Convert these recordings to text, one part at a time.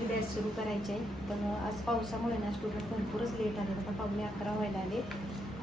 आपली बॅच सुरू करायची आहे, पण आज पावसामुळे ना स्टुडंट भरपूरच लेट आले. आता 11:15 व्हायला आले,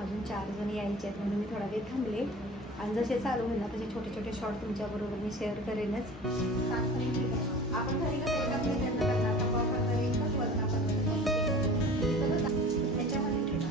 अजून 4 जण यायचे आहेत म्हणून मी थोडा वेळ थांबले. आणि जसे चालू होईल ना तसे छोटे छोटे शॉर्ट तुमच्याबरोबर मी शेअर करेनच. आपण घरी कसं एका प्लेटरनं करणार, पाव करता एकच वजन आपण त्याच्यामध्ये ठेवा.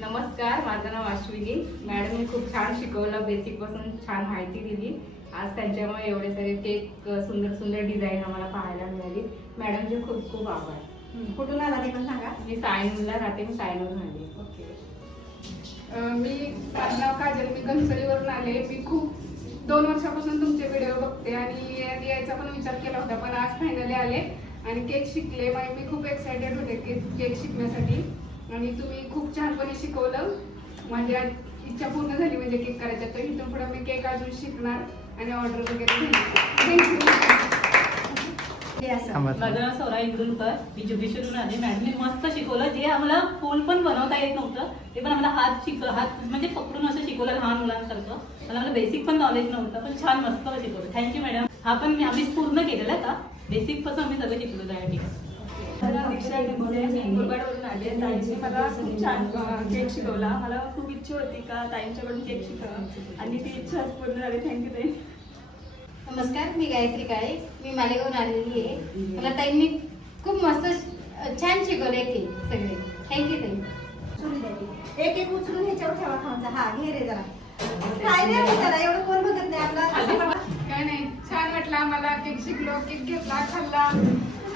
नमस्कार, माझं नाव अश्विनी. मॅडमने खूप छान शिकवलं, बेसिक पासून छान माहिती दिली. आज त्यांच्यामुळे एवढे सारे केक सुंदर सुंदर डिझाईन आम्हाला पाहायला मिळाली. मॅडमचे खूप खूप आभार. कुठून आला ते पण सांगा. मी सायनूरला राहते, मी सायनूरहून आले. ओके. मी माझं नाव काजल, मी घनसोलीवरून आले. मी खूप 2 वर्षापासून तुमचे व्हिडिओ बघते आणि यायचा पण विचार केला होता, पण आज फायनली आले आणि केक शिकले. मी खूप एक्सायटेड होते केक शिकण्यासाठी आणि तुम्ही खूप छानपणे शिकवलं. माझी इच्छा पूर्ण झाली म्हणजे केक करायचा. तर इथून पुढे मी केक अजून शिकणार आणि ऑर्डर वगैरे घेणार. माझं नाव सौरा इंदुरकर, मी जुबेश्वरून आले. मॅडमने मस्त शिकवलं, जे आम्हाला फुल पण बनवता येत नव्हतं ते पण आम्हाला हात म्हणजे पकडून असं शिकवलं लहान मुलांसारखं. मला बेसिक पण नॉलेज नव्हतं, पण छान मस्त शिकवलं. Thank you madam. हा पण आम्ही पूर्ण केलेला का बेसिक पासून आम्ही सगळं शिकलो त्या ठिकाणी. मुरबाडवरून आले. ताईंनी मला खूप छान केक शिकवला. मला खूप इच्छा होती का ताईंच्याकडून केक शिकावं आणि ती इच्छा पूर्ण झाली. थँक्यू ताई. नमस्कार, मी गायत्री काळे, मी मालेगावून आलेली आहे. मला ताईंनी खूप मस्त छान शिकवले केक सगळे. थँक्यू ताई. एक एक उचलून ह्याच्यावर ठेवा खाऊचा. हा घे रे जरा. काय नाही त्याला एवढं कोण बघत नाही आपला. काय नाही, छान वाटलं आम्हाला. केक शिकलो, केक घेतला, खाल्ला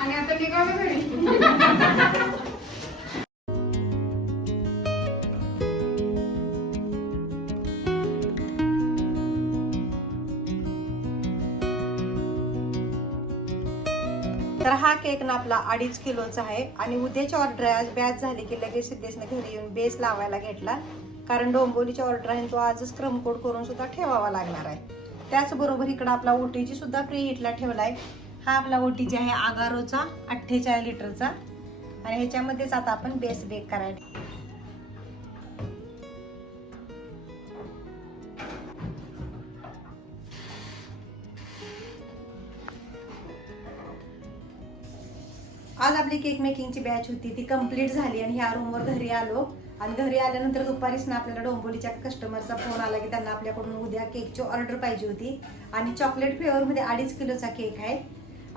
आणि आता निघालो घरी. तर हा केक ना आपला 2.5 किलोचा आहे आणि उद्याची ऑर्डर आहे. आज बॅच झाली की लगेच सिद्धेशने घरी येऊन बेस लावायला घेतला, कारण डोंबोलीची ऑर्डर आहे तो आजच क्रम कोड करून सुद्धा ठेवावा लागणार आहे. त्याचबरोबर इकडं आपला ओटीजी सुद्धा प्री हिटला ठेवलाय. हा आपला ओटीजी आहे आगारोचा 48 लिटरचा आणि ह्याच्यामध्येच आता आपण बेस बेक करायला. आज आपली केक मेकिंगची बॅच होती, ती कंप्लीट झाली आणि ह्या रूमवर घरी आलो. आणि घरी आल्यानंतर दुपारीच ना आपल्याला डोंबोलीच्या कस्टमरचा फोन आला की त्यांना आपल्याकडून उद्या केकची ऑर्डर पाहिजे होती आणि चॉकलेट फ्लेवरमध्ये 2.5 किलोचा केक आहे.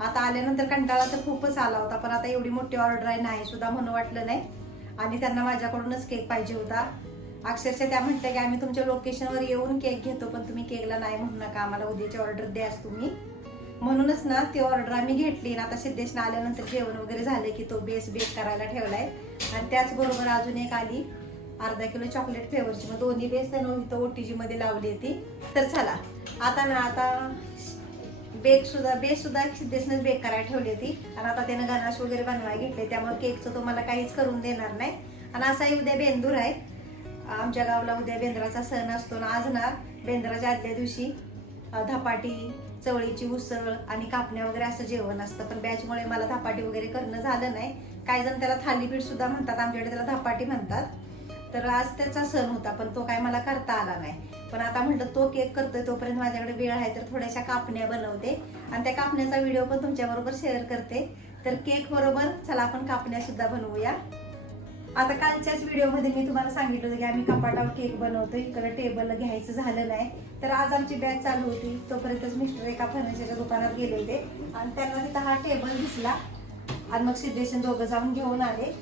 आता आल्यानंतर कंटाळा तर खूपच आला होता, पण आता एवढी मोठी ऑर्डर आहे नाही सुद्धा म्हणून वाटलं नाही आणि त्यांना माझ्याकडूनच केक पाहिजे होता. अक्षरशः त्या म्हटल्या की आम्ही तुमच्या लोकेशनवर येऊन केक घेतो, पण तुम्ही केकला नाही म्हणू नका, आम्हाला उद्याची ऑर्डर द्याच तुम्ही. म्हणूनच ना ती ऑर्डर आम्ही घेतली. आता सिद्धेशने आल्यानंतर जेवण वगैरे झाले की तो बेस बेक करायला ठेवलाय आणि त्याचबरोबर अजून एक आली 1/2 किलो चॉकलेट फ्लेवरची. मग दोन्ही बेस त्यानं इथं ओटीजी मध्ये लावली ती. तर चला आता बेस सुद्धा सिद्धेशनेच बेक करायला ठेवली होती आणि आता त्यानं गणाश वगैरे बनवायला घेतले, त्यामुळे केकचं तो मला काहीच करून देणार नाही. आणि असाही उद्या बेंदूर आहे आमच्या गावाला. उद्या बेंद्राचा सण असतो ना. आज ना बेंद्राच्या आदल्या दिवशी धपाटी, चवळीची उसळ आणि कापण्या वगैरे असं जेवण असतं, पण बॅचमुळे मला धपाटी वगैरे करणं झालं नाही. काही जण त्याला थालीपीठ सुद्धा म्हणतात, आमच्याकडे त्याला धपाटी म्हणतात. तर आज त्याचा सण होता, पण तो काय मला करता आला नाही. पण आता म्हटलं तो केक करतोय तोपर्यंत माझ्याकडे वेळ आहे, तर थोड्याशा कापण्या बनवते आणि त्या कापण्याचा व्हिडिओ पण तुमच्याबरोबर शेअर करते. तर केक बरोबर चला आपण कापण्या सुद्धा बनवूया. आता कालच्याच व्हिडिओमध्ये मी तुम्हाला सांगितलं होतं की आम्ही कपाटावर केक बनवतो, इकडे टेबल घ्यायचं झालं नाही. तर आज आमची बॅच चालू होती, तोपर्यंतच मिस्टर एका फर्निचरच्या दुकानात गेले होते आणि त्यांना तिथं हा टेबल दिसला आणि मग सिद्धेशन दोघं जाऊन घेऊन आले.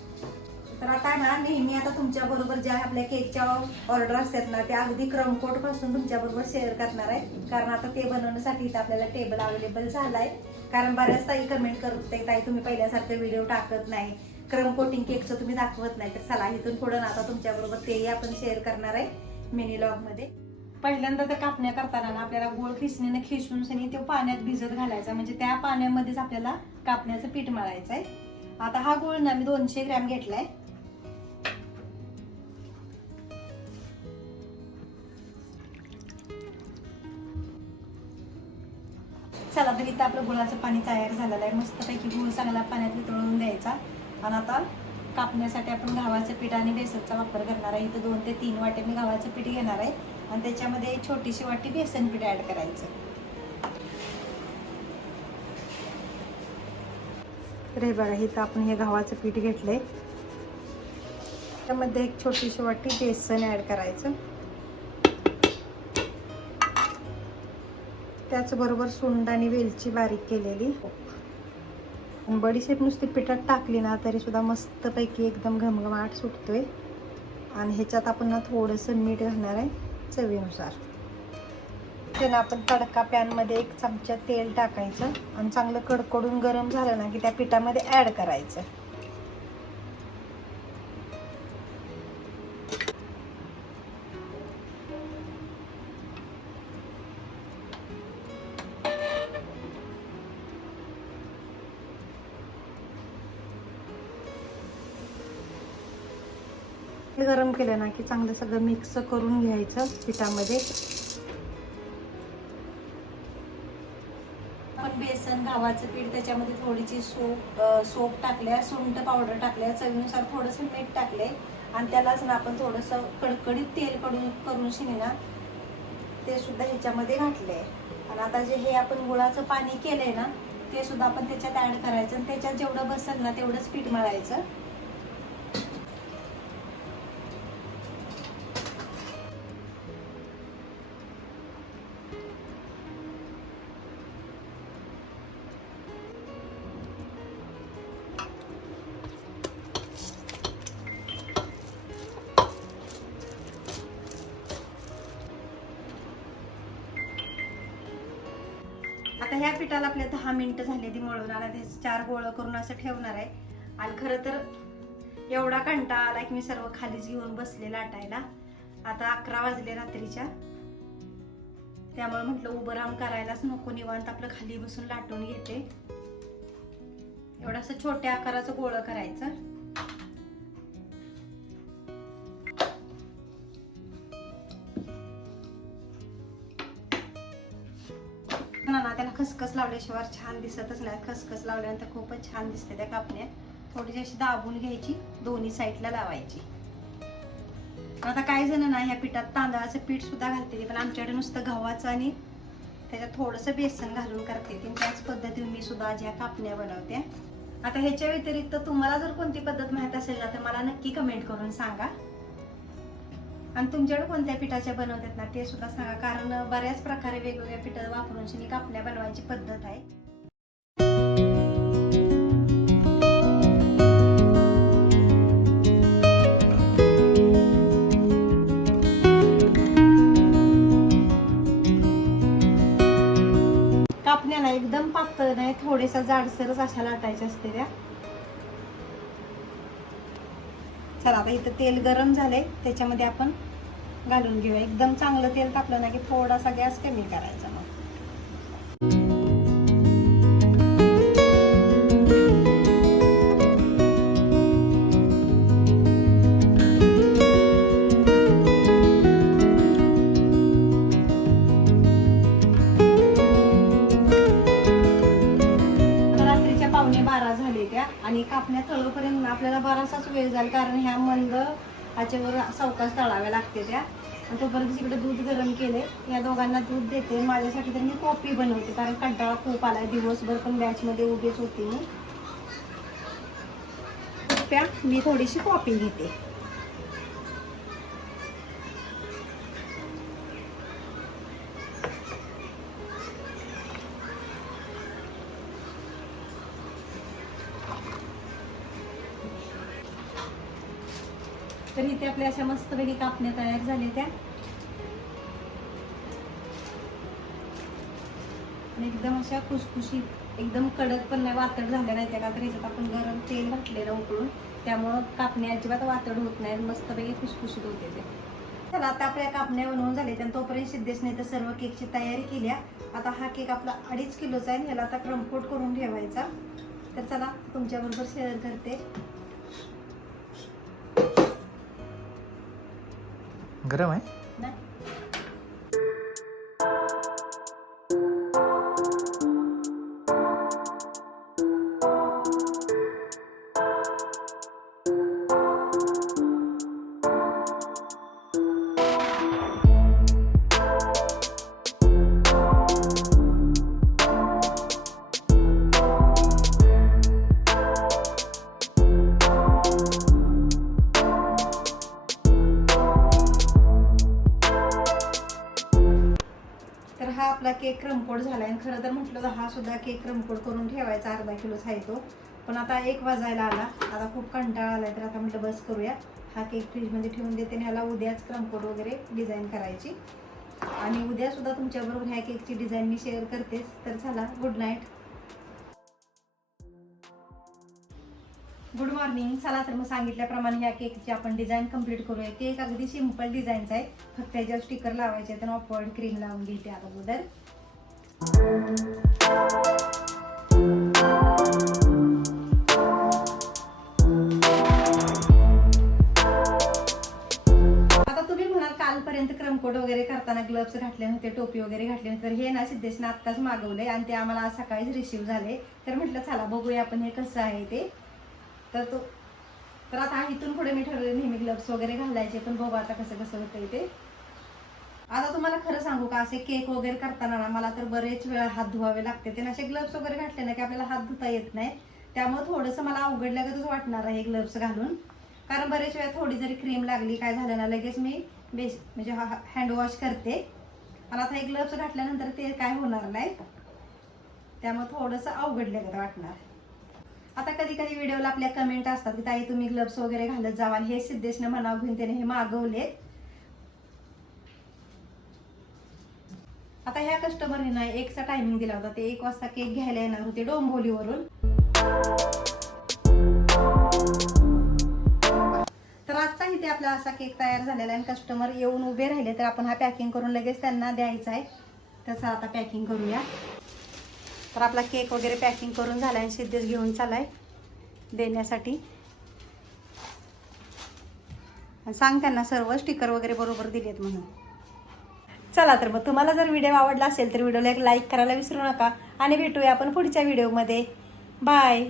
तर आता आहे ना, नेहमी आता तुमच्या बरोबर ज्या आपल्या केकच्या ऑर्डर असतात ना, त्या अगदी क्रमकोट पासून तुमच्या बरोबर शेअर करणार आहे. कारण आता ते बनवण्यासाठी इथं आपल्याला टेबल अवेलेबल झालाय. कारण बऱ्याच ताई कमेंट करते, ताई तुम्ही पहिल्यासारखं व्हिडिओ टाकत नाही, क्रम कोटिंग केकचं तुम्ही दाखवत नाही. तर चला इथून पुढे ना आता तुमच्या बरोबर तेही आपण शेअर करणार आहे मिनी लॉग मध्ये. पहिल्यांदा तर कापण्या करताना ना आपल्याला गोल खिसणीने खिसून सनी ते पाण्यात भिजत घालायचा, म्हणजे त्या पाण्यामध्येच आपल्याला कापण्याचं पीठ मळायचं आहे. आता हा गुळ ना मी 200 ग्रॅम घेतलाय. चला तर इथं आपलं गुळाचं पाणी तयार झालेलं आहे. मस्तपैकी गुळ चांगला पाण्यात वितळून द्यायचा. आणि आता कापण्यासाठी आपण गव्हाचं पीठ आणि बेसनचा वापर करणार आहे. इथं 2 ते 3 वाटे मी गव्हाचं पीठ घेणार आहे आणि त्याच्यामध्ये छोटीशी वाटी बेसन पीठ ऍड करायचं. तर हे बघा, इथं आपण हे गव्हाचं पीठ घेतलंय, त्यामध्ये एक छोटीशी वाटी बेसन ऍड करायचं. त्याचबरोबर सुंड आणि वेलची बारीक केलेली. बडीशेप नुसती पिठात टाकली ना तरी सुद्धा मस्तपैकी एकदम घमघमाट सुटतोय. आणि ह्याच्यात आपण ना थोडंसं मीठ घालणार आहे चवीनुसार. त्याला आपण तडका पॅनमध्ये 1 चमचा तेल टाकायचं आणि चांगलं कडकडून गरम झालं ना की त्या पिठामध्ये ऍड करायचं. गरम केलं ना की चांगलं सगळं मिक्स करून घ्यायचं पिठामध्ये. आपण बेसन गव्हाचं पीठ त्याच्यामध्ये थोडीशी सोप टाकल्या, सुंठ पावडर टाकल्या, चवीनुसार थोडंसं मीठ टाकले आणि त्यालाच ना आपण थोडंसं कडकडीत तेल करून शिनी ना ते सुद्धा ह्याच्यामध्ये घातले. आणि आता जे हे आपण गुळाचं पाणी केलंय ना ते सुद्धा आपण त्याच्यात ऍड करायचं आणि त्याच्यात जेवढं बसेल ना तेवढंच पीठ मळायचं. आता ह्या पिठाला आपल्या 10 मिनिटं झाली ती मळून आणि त्याचे 4 गोळं करून असं ठेवणार आहे. आणि खरं तर एवढा कंटाळा आला की मी सर्व खालीच घेऊन बसले लाटायला. आता 11 वाजले रात्रीच्या, त्यामुळे म्हटलं उभं राहून करायलाच नको, निवांत आपलं खाली बसून लाटून घेते. एवढं असं छोट्या आकाराचं गोळं करायचं. ना त्याला खसखस लावल्याशिवाय छान दिसतच नाही. खसखस लावल्यानंतर खूपच छान दिसते त्या कापण्या. थोडीशी अशी दाबून घ्यायची, दोन्ही साईडला लावायची. आता काही जण ना ह्या पिठात तांदळाचं पीठ सुद्धा घालते, पण आमच्याकडे नुसतं गव्हाचं आणि त्याच्यात थोडंसं बेसन घालून करते. त्याच पद्धतीने मी सुद्धा आज ह्या कापण्या बनवते. आता ह्याच्या व्यतिरिक्त तुम्हाला जर कोणती पद्धत माहित असेल ना तर मला नक्की कमेंट करून सांगा. आणि तुमच्याकडे कोणत्या पिठाच्या बनवतात ना ते सुद्धा सांगा, कारण बऱ्याच प्रकारे वेगवेगळ्या पिठं वापरून कापण्या बनवायची पद्धत आहे. कापण्या ना एकदम पातळ नाही, थोडेसा जाडसरच अशा लाटायच्या असते त्या. चला आता इथं तेल गरम झालंय, त्याच्यामध्ये आपण घालून घेऊया. एकदम चांगलं तेल तापलं ना की थोडासा गॅस कमी करायचा. मग रात्रीच्या 11:15 झाले त्या आणि कापण्या तळोपर्यंत आपल्याला बराचसाच वेळ जाईल, कारण ह्या मंद ह्याच्यावर सावकाश तळाव्या लागते त्या. आणि तोपर्यंत इकडे दूध गरम केले, या दोघांना दूध देते. माझ्यासाठी तर मी कॉफी बनवते, कारण कंटाळा खूप आलाय. दिवसभर पण बॅचमध्ये उभीच होती मी. मी थोडीशी कॉफी घेते. तर इथे आपल्या अशा मस्तपैकी कापण्या तयार झाल्या त्या आणि एकदम अशा खुसखुशीत, एकदम कडक पण नाही, वातड झाल्या नाही त्या, का तर ह्याच्यात आपण गरम तेल घातलेलं उकळून, त्यामुळं कापण्या अजिबात वातड होत नाही, मस्तपैकी खुसखुशीत होते ते. चला आता आपल्या कापण्या बनवून झाले, आणि तोपर्यंत सिद्धेशने तर सर्व केकची तयारी केल्या. आता हा केक आपला 2.5 किलोचा आहे, ह्याला आता क्रमकोट करून ठेवायचा. तर चला तुमच्याबरोबर शेअर करते. गरम आहे नाही तर हा आपला केक क्रमकोट झाला आहे. खरं तर म्हटलं तर हा सुद्धा केक क्रमकोट करून ठेवायचा, 1/2 किलोचा आहे तो. पण आता 1 वाजायला आला, आता खूप कंटाळा आलाय, तर आता म्हटलं बस करूया. हा केक फ्रीजमध्ये ठेवून देते आणि ह्याला उद्याच क्रमकोट वगैरे डिझाईन करायची. आणि उद्या सुद्धा तुमच्याबरोबर ह्या केकची डिझाईन मी शेअर करतेच. तर चला, गुड नाईट, गुड मॉर्निंग. चला तर मग सांगितल्याप्रमाणे ह्या केकची आपण डिझाईन कंप्लीट करूया. केक अगदी सिंपल डिझाईनचा आहे, फक्त त्याच्यावर स्टिकर लावायचे, तर ऑफवर्ड क्रीम लावून घेते अगोदर. आता तुम्ही म्हणाल कालपर्यंत क्रमकोट वगैरे करताना ग्लव्स घातले नव्हते, टोपी वगैरे घातले नव्हते, तर हे ना सिद्धेशने आत्ताच मागवले आणि ते आम्हाला आज सकाळीच रिसीव्ह झाले. तर म्हटलं चला बघूया आपण हे कसं आहे ते. तर आता इथून पुढे मी ठरवले नेहमी ग्लव्स वगैरे घालायचे, पण बघू आता कसं कसं होतंय ते. आता तुम्हाला खरं सांगू का, असे केक वगैरे करताना ना मला तर बरेच वेळा हात धुवावे लागते. ते असे ग्लव्स वगैरे घातले ना की आपल्याला हात धुता येत नाही, त्यामुळे थोडंसं मला अवघडल्यागतच वाटणार आहे ग्लव्स घालून. कारण बरेच वेळा थोडी जरी क्रीम लागली, काय झालं ना, लगेच मी म्हणजे हँड वॉश करते. आणि आता हे ग्लव्स घातल्यानंतर ते काय होणार नाही, त्यामुळे थोडंसं अवघडल्यागत वाटणार. आता कधी कधी व्हिडिओला आपल्या कमेंट असतात की ताई तुम्ही ग्लव्स वगैरे घालत जावा, आणि हे सिद्धेशने मनाव घेऊन त्याने हे मागवले. आता ह्या कस्टमरने ना 1चा टायमिंग दिला होता, ते 1 वाजता केक घ्यायला येणार होते डोंबिवलीवरून. तर आजचा इथे आपला असा केक तयार झालेला आहे. कस्टमर येऊन उभे राहिले तर आपण हा पॅकिंग करून लगेच त्यांना द्यायचा आहे. तसं आता पॅकिंग करूया. तर आपला केक वगैरे पॅकिंग करून झाला आहे, सिद्धेश घेऊन चालाय देण्यासाठी. सांग त्यांना सर्व स्टिकर वगैरे बरोबर दिलेत म्हणून. चला तर मग तुम्हाला जर व्हिडिओ आवडला असेल तर व्हिडिओला एक लाईक करायला विसरू नका, आणि भेटूया आपण पुढच्या व्हिडिओमध्ये. बाय.